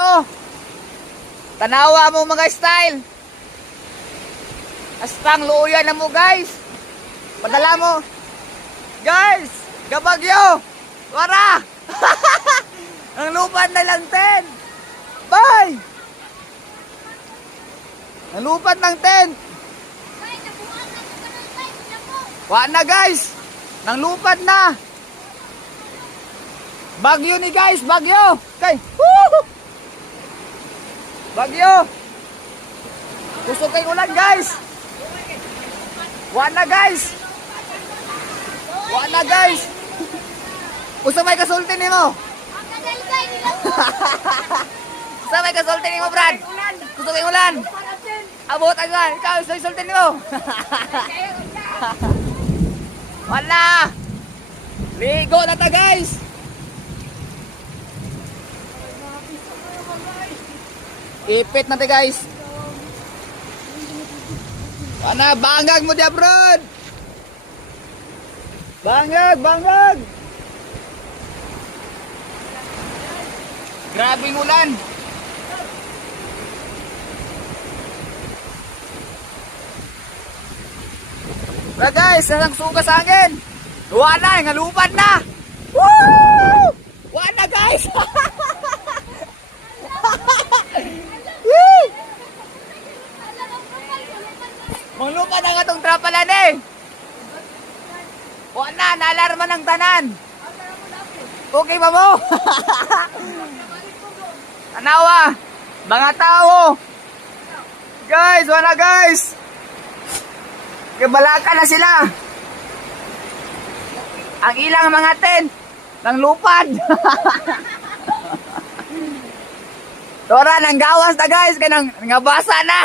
oh. Tanawa mo mga style. Astang luuyan na mo guys. Padala mo. Guys, gabagyo. Wara. Ang lupad na lang 10. Bye. Ang lupad ng 10. Wa na guys. Nang lupad na. Bagyo ni guys, bagyo. Okay. Woo! Bagyo. Gusto kayong ulan guys. Wa na guys. Wa na guys. Gusto may kasulti nimo. Gusto may kasulti nimo, Brad. Gusto kayong ulan. Abot agad. Ikaw, sulti nimo. Wala. Ligo na ta guys. Ipit na ta guys. Ana, bangag mo dia, bro. Bangag, bangag. Grabing ulan. Tara guys, sarang suga sa hangin. Wala, ngalupad na. Woo! Wala guys. Manglupad ang atong trapalan eh. Wala, naalarma ng tanan. Okay ba mo? Tanawa, mga tao. Guys, wala guys. Kabalaka na sila. Ang ilang mga tent ng lupad. Tora, nang gawas na guys. Kanang ngabasa na.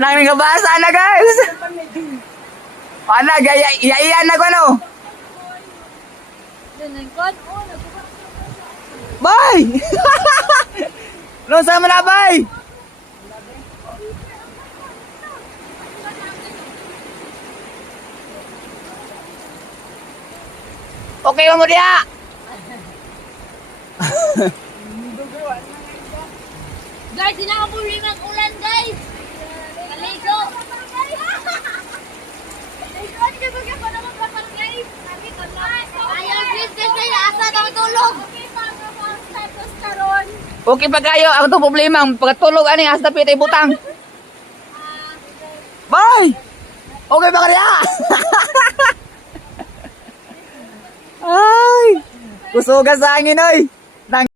Nang ngabasa na guys. Ano, iyan na ko ano. Bye! Ano sa mga bye? Okay mo dia. Guys, hindi na kabuli mag-ulan, guys. Kaligo. Ayaw, please, guys, asa na matulog. Okay pa kayo, ang itong problema, pagkatulog, ani, as na pitay butang. Bye! Okay pa kaya? Ay! Kusuga sa hangin, oy!